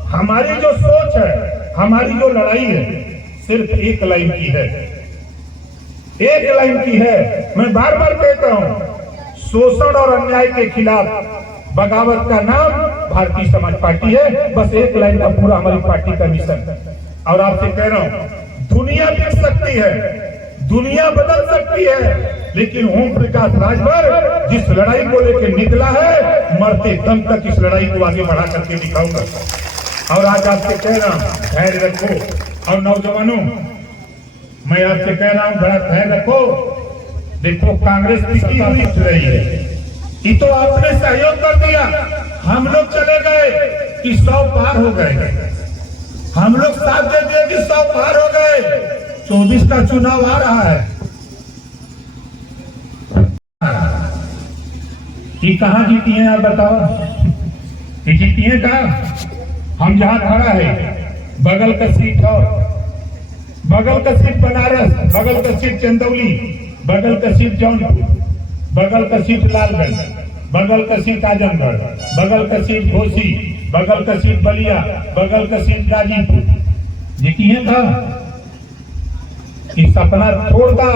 हमारी जो सोच है, हमारी जो लड़ाई है, सिर्फ एक लाइन की है, एक लाइन की है। मैं बार बार कहता हूं, शोषण और अन्याय के खिलाफ बगावत का नाम भारतीय समाज पार्टी है। बस एक लाइन का पूरा हमारी पार्टी का मिशन है। और आपसे कह रहा हूं, दुनिया बिक सकती है, दुनिया बदल सकती है, लेकिन ओम प्रकाश राजभर जिस लड़ाई को लेकर निकला है, मरते दम तक इस लड़ाई को आगे बढ़ा करके दिखाऊंगा। और आज आपसे कह रहा हूं, धैर्य रखो। और नौजवानों, मैं आपसे कह रहा हूं, बड़ा धैर्य रखो। देखो, कांग्रेस टिकी हुई रही है, ये तो आपने सहयोग कर दिया। हम लोग चले गए कि 100 पार हो गए, हम लोग साथ दे दिए कि 100 पार हो गए। 24 का चुनाव आ रहा है, ये कहाँ जीती है आप बताओ? ये जीती है कहाँ? हम जहां खड़ा है, बगल का सीट और बगल का सीट बनारस, बगल का सीट चंदौली, बगल का सीट जौनपुर, बगल का सीट लालगंज, बगल का सीट आजमगढ़, बगल का सीट घोसी, बगल का सीट बलिया, बगल का सीट गाजीपुर। ये किए था, ये सपना छोड़ता,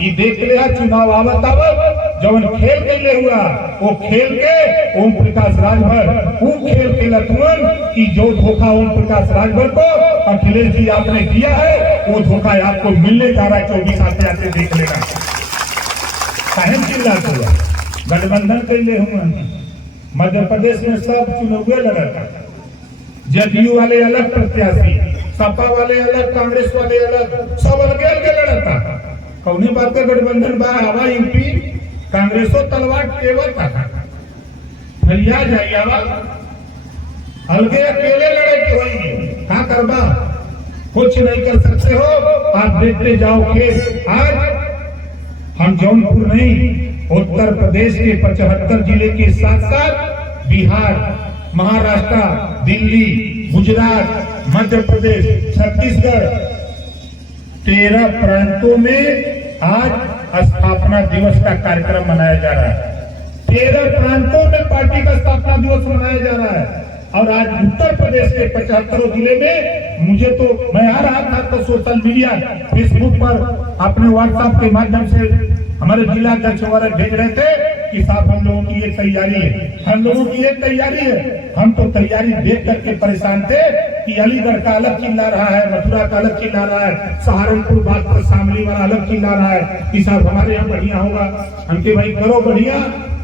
ये देख लिया चुनाव आवत आवत जवन खेल के लिए हुआ, वो खेल के ओम प्रकाश राजभर वो खेल के लतुअन की जो धोखा ओम प्रकाश राजभर को अखिलेश जी आपने दिया है, वो धोखा आपको मिलने जा रहा है। 24 आते आते देख लेना। काहे चिल्लाते हुआ गठबंधन के लिए हुआ, मध्य प्रदेश में सब चुनाव लड़ा, जदयू वाले अलग प्रत्याशी, सपा वाले अलग, कांग्रेस वाले अलग, सब अलग अलग लड़ता। कौनी बात का गठबंधन बा हवा यूपी, कांग्रेसो तलवार केवल था, फरिया जाइए अलगे अकेले लड़े की होगी, क्या करबा, कुछ नहीं कर सकते हो। आप देखते जाओ कि आज हम जौनपुर नहीं, उत्तर प्रदेश के 75 जिले के साथ साथ बिहार, महाराष्ट्र, दिल्ली, गुजरात, मध्य प्रदेश, छत्तीसगढ़, 13 प्रांतों में आज स्थापना दिवस का कार्यक्रम मनाया जा रहा है। 13 प्रांतों में पार्टी का स्थापना दिवस मनाया जा रहा है। और आज उत्तर प्रदेश के 75 जिले में, मुझे तो, मैं आ रहा था तो सोशल मीडिया, फेसबुक पर, अपने व्हाट्सएप के माध्यम से हमारे जिला अध्यक्ष वगैरह भेज रहे थे कि साहब हम लोगों की ये तैयारी है, हम लोगों की ये तैयारी है। हम तो तैयारी देख करके परेशान थे कि अलीगढ़ का अलग चिल्ला रहा है, मथुरा का अलग चिल्ला रहा है, सहारनपुर बात पर शामली वाला अलग चिल्ला रहा है कि साहब हमारे यहाँ बढ़िया होगा। हमके भाई करो बढ़िया,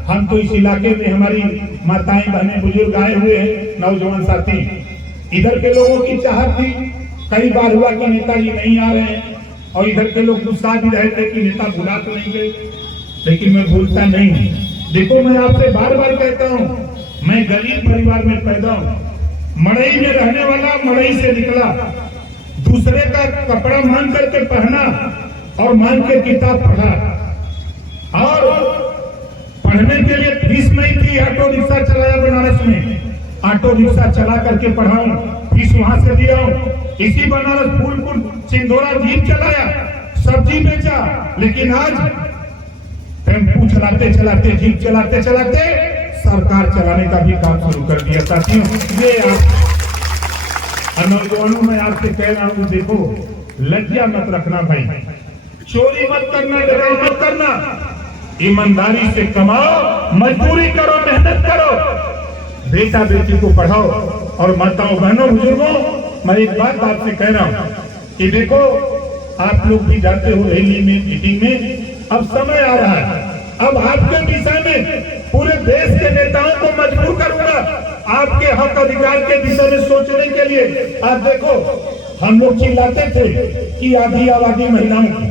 हम तो इस इलाके में हमारी माताएं बहनें बुजुर्ग आए हुए हैं, नौजवान साथी, इधर के लोगों की चाहत थी, कई बार हुआ कि नेताजी नहीं आ रहे हैं, और इधर के लोग गुस्सा भी रहे थे कि नेता भुला तो नहीं गए, लेकिन मैं भूलता नहीं। देखो, मैं आपसे बार बार कहता हूँ, मैं गरीब परिवार में पैदा हूँ, मड़ई में रहने वाला, मड़ई से निकला, दूसरे का कपड़ा मांग करके पहना और मांग के किताब पढ़ा, और पढ़ने के लिए फीस नहीं थी, ऑटो रिक्शा चलाया बनारस में, ऑटो रिक्शा चला करके पढ़ाऊं, फीस वहां से दिया हूं। इसी बनारस फूलपुर सिंधोरा जीप चलाया, सब्जी बेचा, लेकिन आज टेम्पू चलाते चलाते, जीप चलाते चलाते सरकार चलाने का भी काम शुरू कर दिया। साथियों, ये आप नौजवानों में आपसे कह रहा हूं, देखो, लज्जा मत रखना भाई, चोरी मत करना, डराई मत करना, ईमानदारी से कमाओ, मजदूरी करो, मेहनत करो, बेटा बेटी को पढ़ाओ। और माताओं बहनों बुजुर्गों, मैं एक बात आपसे कह रहा हूं कि देखो, आप लोग भी जाते हो रैली में, मीटिंग में, अब समय आ रहा है, अब आपके दिशा में पूरे देश के नेताओं को मजबूर करूंगा आपके हक अधिकार के दिशा में सोचने के लिए। आप देखो, हम लोग चिल्लाते थे कि आधी आबादी महिलाओं की,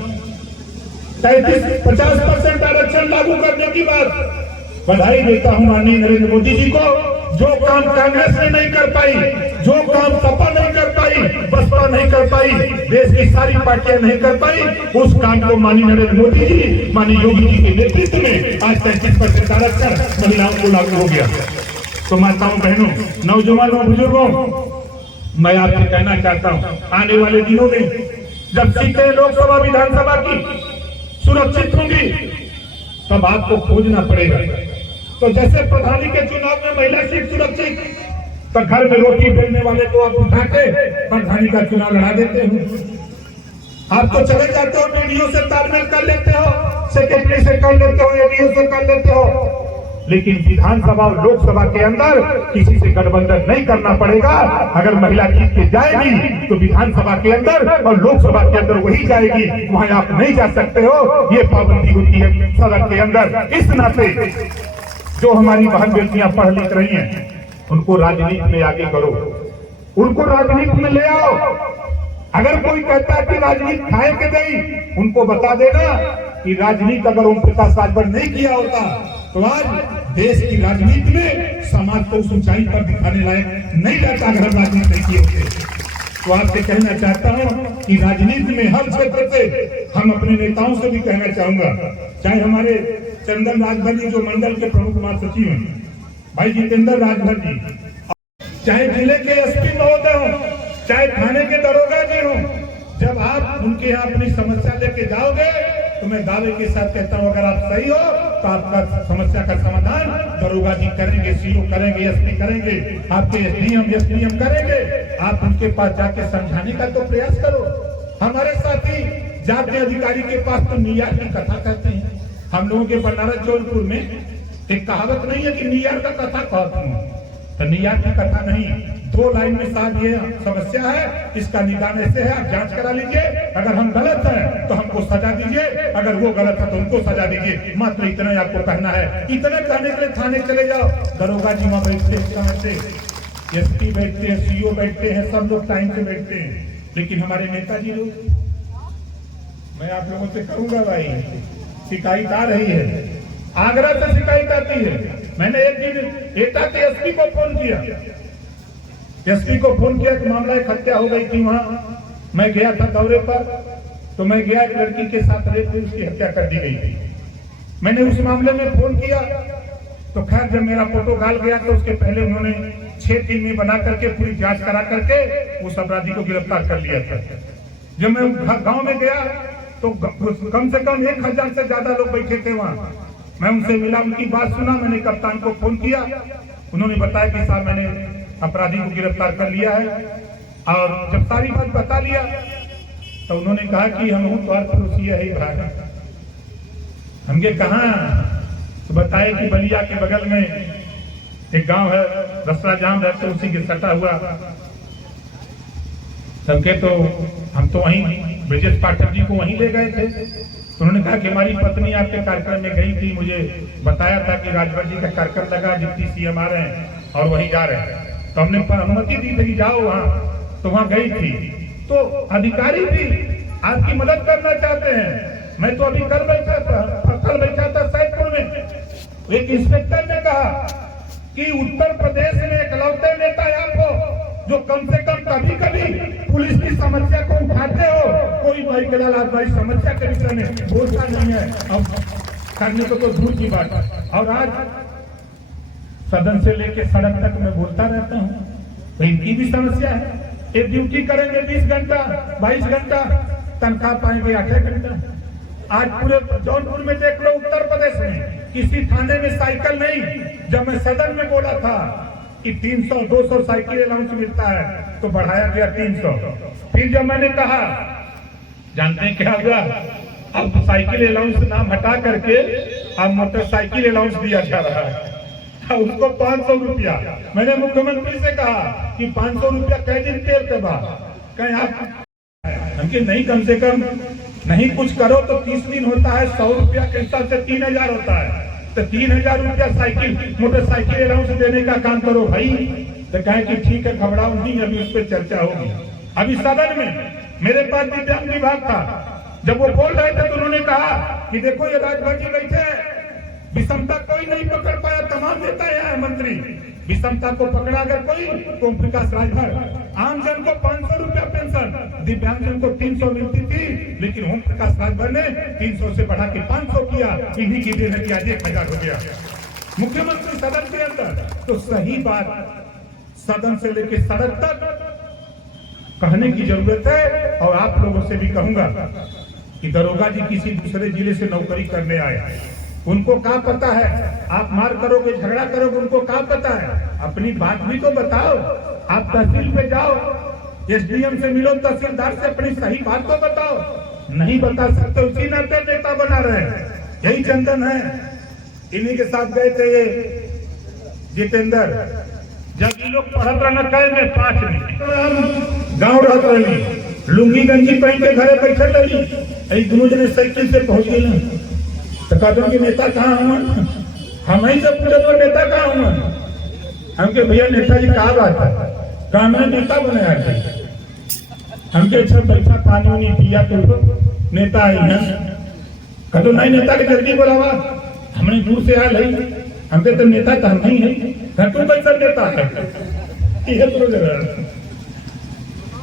33-50% आरक्षण लागू करने की बात, बधाई देता हूं माननीय नरेंद्र मोदी जी को जो काम कांग्रेस ने नहीं कर पाई, जो काम सपा नहीं कर पाई, बसपा नहीं कर पाई, देश की सारी पार्टियां नहीं कर पाई, उस काम को माननीय नरेंद्र मोदी जी, माननीय योगी जी के नेतृत्व में आज 33% आरक्षण महिलाओं को लागू हो गया। तो माताओं बहनों, नौजवानों, बुजुर्गों, मैं आपसे कहना चाहता हूं, आने वाले दिनों में जब सीटें लोकसभा विधानसभा की सुरक्षित होंगी तब आपको खोजना पड़ेगा। तो जैसे प्रधानी के चुनाव में महिला सीट सुरक्षित, तो घर में रोटी बेलने वाले को आप उठा के प्रधानी का चुनाव लड़ा देते हो। आप तो चले जाते हो, बीडीओ से तालमेल कर लेते हो, सेक्रेटरी से कर लेते हो, एडीओ से कर लेते हो, लेकिन विधानसभा और लोकसभा के अंदर किसी से गठबंधन नहीं करना पड़ेगा। अगर महिला जीत के जाएगी तो विधानसभा के अंदर और लोकसभा के अंदर वही जाएगी, वहां आप नहीं जा सकते हो। ये पाबंदी होती है सदन के अंदर। इस नाते जो हमारी बहन बेटियां पढ़ लिख रही हैं, उनको राजनीति में आगे करो, उनको राजनीति में ले आओ। अगर कोई कहता है कि राजनीति खाए के नहीं, उनको बता देना कि राजनीति अगर ओम प्रकाश राजभर नहीं किया होता तो आज देश की राजनीति में समाज को उस ऊंचाई पर दिखाने लायक नहीं रहता अगर हम राजनीति नहीं किए होते। तो आपसे कहना चाहता हूं कि राजनीति में हर क्षेत्र से हम अपने नेताओं से भी कहना चाहूंगा, चाहे हमारे चंदन राजभर जी जो मंडल के प्रमुख महासचिव हैं, भाई जितेंद्र राजभर जी, चाहे जिले के एसपी महोदय हो, चाहे थाने के दरोगा जी हो, जब आप उनके यहाँ अपनी समस्या लेके जाओगे तो मैं दावे के साथ कहता हूं, अगर आप सही हो तो आपका समस्या का समाधान दरोगा जी करेंगे, सीओ करेंगे, एसपी करेंगे, आपके एसडीएम करेंगे। आप उनके पास जाके समझाने का तो प्रयास करो। हमारे साथी जाति अधिकारी के पास तो नीयार की कथा कहते हैं। हम लोगों के बनारस जौनपुर में एक कहावत नहीं है कि नीयार का कथा कहते हैं, तो नीयार की कथा नहीं, 2 लाइन में साथ ये समस्या है, इसका निदान ऐसे है, आप जांच करा लीजिए, अगर हम गलत हैं तो हमको सजा दीजिए, अगर वो गलत है तो उनको सजा दीजिए। मात्र इतना ही आपको कहना है। इतने कहने के लिए थाने चले जाओ, दरोगा जी वहां बैठते हैं, समय से एसपी बैठते हैं, सीओ बैठते हैं, सब लोग टाइम से बैठते हैं, लेकिन हमारे नेताजी लोग, मैं आप लोगों से कहूंगा भाई, शिकायत आ रही है, आगरा से शिकायत आती है। मैंने एक दिन एटा के एसपी को फोन किया, एसपी को फोन किया कि मामला एक हत्या हो गई थी वहां, मैं गया था दौरे पर, तो मैं गया, एक लड़की के साथ रेप हुई, उसकी हत्या कर दी गई थी। मैंने उस मामले में फोन किया, तो खैर जब मेरा फोटो गाल गया तो उसके पहले उन्होंने 6 टीमें बना करके पूरी जांच करा करके उस अपराधी को गिरफ्तार कर लिया था। जब मैं गांव में गया तो कम से कम 1000 से ज्यादा लोग बैठे थे वहां। मैं उनसे मिला, उनकी बात सुना, मैंने कप्तान को फोन किया, उन्होंने बताया कि साहब मैंने अपराधी को गिरफ्तार कर लिया है। और जब सारी बात बता लिया तो उन्होंने कहा कि हम द्वार पड़ोसी है ही भाग। हमके कहा तो बताए कि बलिया के बगल में एक गांव है, रसरा जाम रहते, उसी के सटा हुआ सबके, तो हम तो वहीं ब्रजेश पाठक जी को वहीं ले गए थे। उन्होंने कहा कि हमारी पत्नी आपके कार्यक्रम में गई थी, मुझे बताया था कि राजभर जी का कार्यक्रम लगा, डिप्टी सीएम आ रहे हैं और वहीं जा रहे हैं, तो हमने अनुमति दी थी कि जाओ वहां, तो वहां गई थी। तो अधिकारी भी आपकी मदद करना चाहते हैं। मैं तो अभी कल बैठा था सैदपुर में, एक इंस्पेक्टर ने कहा कि उत्तर प्रदेश में इकलौते नेता आप हो जो कम से कम कभी कभी पुलिस की समस्या को उठाते हो। कोई भाई के लाल भाई समस्या के विषय में बोलता नहीं है, अब करने को तो दूर की बात है। और आज सदन से लेके सड़क तक मैं बोलता रहता हूँ, तो इनकी भी समस्या है। एक ड्यूटी करेंगे 20 घंटा 22 घंटा, तनख्वाह पाएंगे 8 घंटा। आज पूरे जौनपुर में देख लो, उत्तर प्रदेश में किसी थाने में साइकिल नहीं। जब मैं सदन में बोला था कि 300-200 साइकिल अलाउंस मिलता है तो बढ़ाया गया 300। फिर जब मैंने कहा, जानते हैं क्या हुआ, अब साइकिल अलाउंस नाम हटा करके अब मोटरसाइकिल अलाउंस दिया जा रहा है, उसको 500 रुपया। मैंने मुख्यमंत्री से कहा कि 500 रुपया कई दिन तेल के बाद, कहीं आप हमके नहीं, कम से कम नहीं कुछ करो तो 30 दिन होता है, 100 रुपया के हिसाब से 3000 होता है, तो 3000 रुपया साइकिल मोटरसाइकिल अलाउंस देने का काम करो भाई। तो कहे कि ठीक है, घबराओ नहीं, अभी उस पर चर्चा होगी। अभी सदन में मेरे पास दिव्यांग विभाग था, जब वो बोल रहे थे तो उन्होंने कहा कि देखो ये राजभर जी बैठे हैं, विषमता कोई नहीं पकड़ पाया, तमाम नेता यहाँ है, मंत्री। विषमता को पकड़ा अगर कोई तो ओम प्रकाश राजभर। आम जन को 500 रुपया पेंशन, दिव्यांग जन को 300 मिलती थी, लेकिन ओम प्रकाश राजभर ने 300 से बढ़ा के 500 किया। इन्हीं की देन की आज 1000 हो गया मुख्यमंत्री सदन के अंदर। तो सही बात सदन से लेकर सड़क तक कहने की जरूरत है। और आप लोगों से भी कहूंगा कि दरोगा जी किसी दूसरे जिले से नौकरी करने आए, उनको क्या पता है आप मार करोगे, झगड़ा करोगे, उनको क्या पता है? अपनी बात भी तो बताओ। आप तहसील पे जाओ, एसडीएम से मिलो, तहसीलदार से अपनी सही बात तो बताओ। नहीं बता सकते, उसी नाते नेता बना रहे हैं। यही चंदन है, इन्हीं के साथ गए थे ये जितेंद्र। जब ये लोग पढ़त रहना कहे में 5 में गाँव रहत रही, लुंगी गंजी पहन के घरे बैठे रही, दोनों जने साइकिल से पहुंच गए। तो कहते कि नेता कहाँ हुआ? हम ही सब पूछे तो नेता कहाँ हुआ? हमके भैया नेताजी कहा बात है, कहा मैं नेता बनाया थे। हमके अच्छा बैठा पानी नहीं पिया तो नेता आई है। कहते नहीं नेता के जल्दी बोलावा, हमने दूर से आया है, हमके तो नेता तो हम नहीं है। तू कैसा नेता है?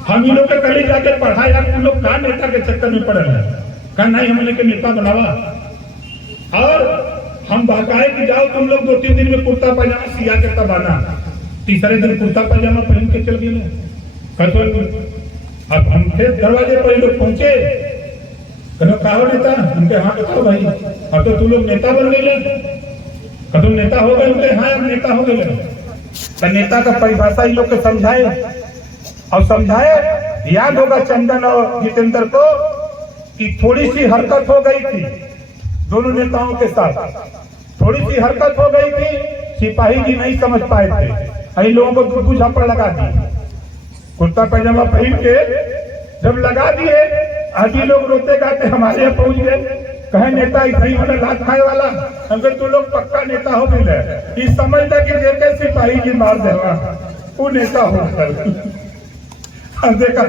हम ही लोग के कल जाके पढ़ाया, तुम लोग कहा नेता के चक्कर में पड़े है? कहा नहीं हमने के नेता बनावा। और हम बहकाए कि जाओ तुम लोग 2-3 दिन में कुर्ता पजामा सिया के तब आना। तीसरे दिन कुर्ता पजामा पहन के चल गए। अब हम थे दरवाजे पर लोग पहुंचे, कहा नेता, उनके हाँ बताओ भाई, अब तो तुम लोग नेता बन गए। कदम नेता हो गए? उनके हाँ अब नेता हो गए। तो नेता का परिभाषा इन लोग को समझाए और समझाए। याद होगा चंदन और जितेंद्र को कि थोड़ी सी हरकत हो गई थी दोनों नेताओं के साथ, थोड़ी सी हरकत हो गई थी, सिपाही जी नहीं समझ पाए थे, इन लोगों को दुर्गु झापड़ लगा दी। कुर्ता पैजामा पहन के जब लगा दिए, अभी लोग रोते गाते हमारे यहाँ पहुंच गए। कहे नेता इसी वाला लात खाए वाला, अगर तू लोग पक्का नेता हो गए। इस समझता कि जैसे सिपाही जी मार देगा वो नेता हो गया। देखा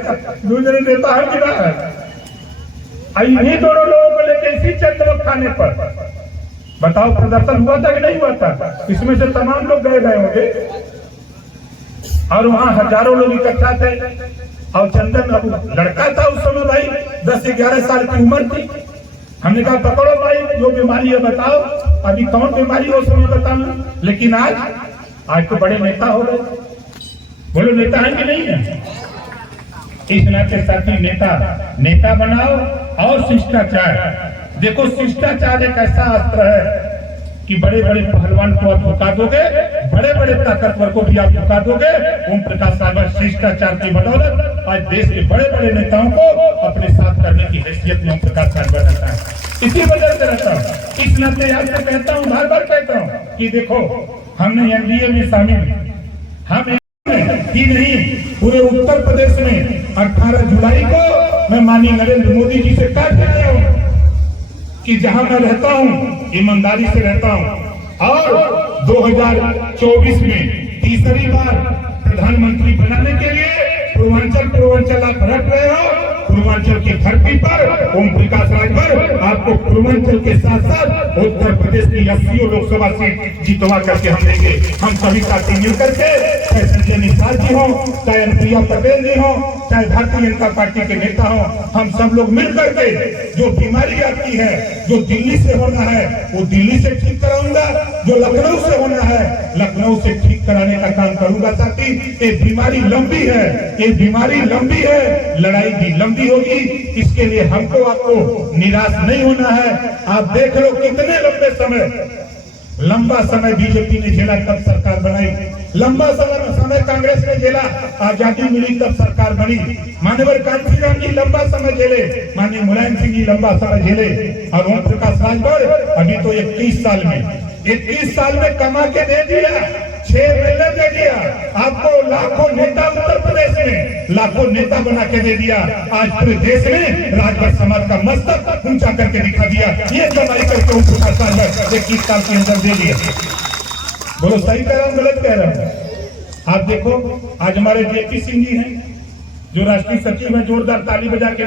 दूसरे नेता है कि ना? इन्हीं दोनों लोगों को लेकर इसी चंद्रवत खाने पर बताओ प्रदर्शन हुआ था कि नहीं हुआ था? इसमें से तमाम लोग गए होंगे और वहां हजारों लोग इकट्ठा थे। और चंदन अब लड़का था उस समय भाई, 10-11 साल की उम्र थी। हमने कहा पकड़ो भाई जो बीमारी है बताओ, अभी कौन बीमारी हो समय बताओ। लेकिन आज तो बड़े नेता हो गए। बोलो नेता है कि नहीं है? इस नाते साथी नेता बनाओ। और शिष्टाचार देखो, शिष्टाचार एक ऐसा अस्त्र है कि बड़े बड़े पहलवान को आप धोखा दोगे, बड़े बड़े ताकतवर को भी आप धोखा दोगे। ओम प्रकाश राजभर शिष्टाचार की बदौलत आज देश के बड़े बड़े नेताओं को अपने साथ करने की हैसियत में ओम प्रकाश राजभर रहता है। इसी वजह से रहता हूँ। इस नाते आपसे कहता हूँ, बार बार कहता हूँ कि देखो हमने एनडीए में शामिल, हम ही नहीं पूरे उत्तर प्रदेश में 18 जुलाई को मैं माननीय नरेंद्र मोदी जी से कह रहा हूँ कि जहां मैं रहता हूं ईमानदारी से रहता हूं और 2024 में तीसरी बार प्रधानमंत्री बनाने के लिए पूर्वांचल आप रख रहे हो। पूर्वांचल की धरती पर ओम प्रकाश राजभर आपको पूर्वांचल के साथ साथ उत्तर प्रदेश की 80 लोकसभा सीट जितवा करके हम देंगे। हम सभी साथी मिलकर के, चाहे संजय निषाद जी हो, चाहे अनुप्रिया पटेल जी हो, चाहे भारतीय जनता पार्टी के नेता हो, हम सब लोग मिल करके जो बीमारी आती है, जो दिल्ली से होना है वो दिल्ली से ठीक कराऊंगा, जो लखनऊ से होना है लखनऊ से ठीक कराने का काम करूंगा। साथी ये बीमारी लंबी है, ये बीमारी लंबी है, लड़ाई भी लंबी होगी। इसके लिए हमको आपको निराश नहीं होना है। आप देख लो कितने लंबा समय बीजेपी ने झेला तब सरकार बनाई, लंबा समय कांग्रेस ने झेला, आजादी मिली तब सरकार बनी। माननीय कांशीराम जी लंबा समय झेले, माननीय मुलायम सिंह जी लंबा समय झेले और ओम प्रकाश राजभर अभी तो 21 साल में कमा के दे दिया, 6 महीने दे दिया आपको। लाखों नेता उत्तर प्रदेश में लाखों नेता बना के दे दिया। आज पूरे देश में राजभर समाज का मस्तक ऊंचा करके दिखा दिया। ये कमाई करके ओम प्रकाश राजभर 21 साल के अंदर दे दिया। बोलो सही कह रहा हूँ गलत कह रहा हूँ? आप देखो आज हमारे जेपी सिंह जी हैं जो राष्ट्रीय सचिव है, जोरदार ताली बजा के